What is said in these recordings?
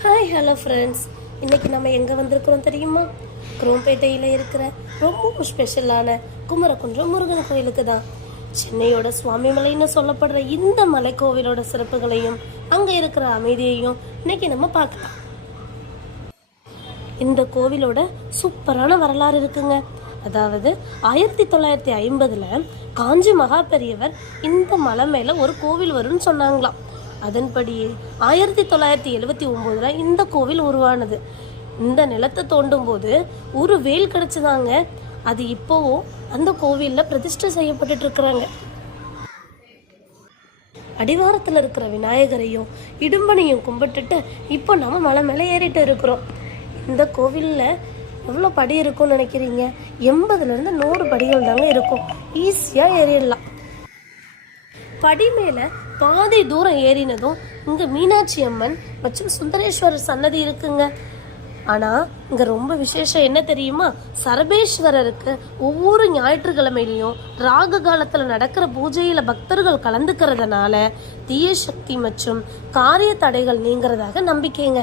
Hi hello friends, இன்றைக்கி நம்ம எங்கே வந்திருக்கிறோம் தெரியுமா? குரோம்பேட்டையில் இருக்கிற ரொம்ப ஸ்பெஷலான குமரகுன்றம் முருகன் கோயிலுக்கு தான். சென்னையோட சுவாமிமலைன்னு சொல்லப்படுற இந்த மலை கோவிலோட சிறப்புகளையும் அங்கே இருக்கிற அமைதியையும் இன்னைக்கு நம்ம பார்க்கலாம். இந்த கோவிலோட சூப்பரான வரலாறு இருக்குங்க. அதாவது 1950 காஞ்சி மகா பெரியவர் இந்த மலை மேலே ஒரு கோவில் வரும்னு சொன்னாங்களாம். அதன்படியே 1979 இந்த கோவில் உருவானது. இந்த நிலத்தை தோண்டும் போது ஒரு வேல் கிடைச்சதாங்க. அது இப்போவும் அந்த கோவிலில் பிரதிஷ்டை செய்யப்பட்டு இருக்கிறாங்க. அடிவாரத்தில் இருக்கிற விநாயகரையும் இடும்பனையும் கும்பிட்டுட்டு இப்போ நம்ம மலை மேலே ஏறிட்டு இருக்கிறோம். இந்த கோவிலில் எவ்வளோ படி இருக்கும்னு நினைக்கிறீங்க? 80 100 படிகள் தாங்க இருக்கும். ஈஸியாக ஏறிடலாம். படி மேலே பாதி தூரம் ஏறினதும் இங்கே மீனாட்சி அம்மன் மற்றும் சுந்தரேஸ்வரர் சன்னதி இருக்குங்க. ஆனால் இங்கே ரொம்ப விசேஷம் என்ன தெரியுமா? சரபேஸ்வரருக்கு ஒவ்வொரு ஞாயிற்றுக்கிழமையிலையும் ராகு காலத்தில் நடக்கிற பூஜையில் பக்தர்கள் கலந்துக்கிறதுனால தீய சக்தி மற்றும் காரிய தடைகள் நீங்கிறதாக நம்பிக்கைங்க.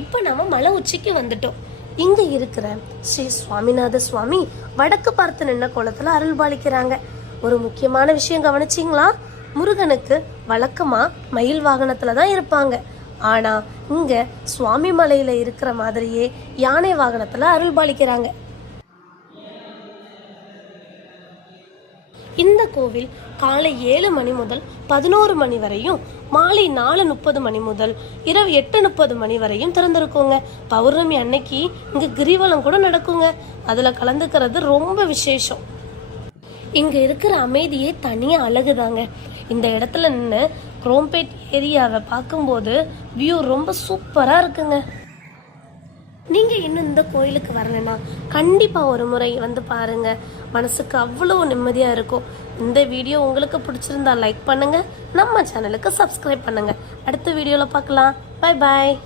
இப்போ நம்ம மலை உச்சிக்கு வந்துட்டோம். இங்கே இருக்கிற ஸ்ரீ சுவாமிநாத சுவாமி வடக்கு பார்த்து நின்ன கோலத்தில் அருள் பாலிக்கிறாங்க. ஒரு முக்கியமான விஷயம் கவனிச்சிங்களா? முருகனுக்கு வழக்கமா மயில் வாகனத்துல தான் இருப்பாங்க. ஆனா இங்க சுவாமி மலையில இருக்கிற மாதிரியே யானை வாகனத்துல அருள் பாலிக்கிறாங்க. இந்த கோவில் காலை 7 மணி முதல் 11 மணி வரையும், மாலை 4:30 மணி முதல் இரவு 8:30 மணி வரையும் திறந்திருக்குங்க. பௌர்ணமி அன்னைக்கு இங்க கிரிவலம் கூட நடக்குங்க. அதுல கலந்துக்கிறது ரொம்ப விசேஷம். இங்கே இருக்கிற அமைதியே தனியாக அழகுதாங்க. இந்த இடத்துல நின்று குரோம்பேட் ஏரியாவை பார்க்கும்போது வியூ ரொம்ப சூப்பராக இருக்குங்க. நீங்கள் இன்னும் இந்த கோயிலுக்கு வரலைன்னா கண்டிப்பாக ஒரு முறை வந்து பாருங்கள். மனசுக்கு அவ்வளோ நிம்மதியாக இருக்கும். இந்த வீடியோ உங்களுக்கு பிடிச்சிருந்தா லைக் பண்ணுங்கள், நம்ம சேனலுக்கு சப்ஸ்கிரைப் பண்ணுங்கள். அடுத்த வீடியோவில் பார்க்கலாம். பாய் பாய்.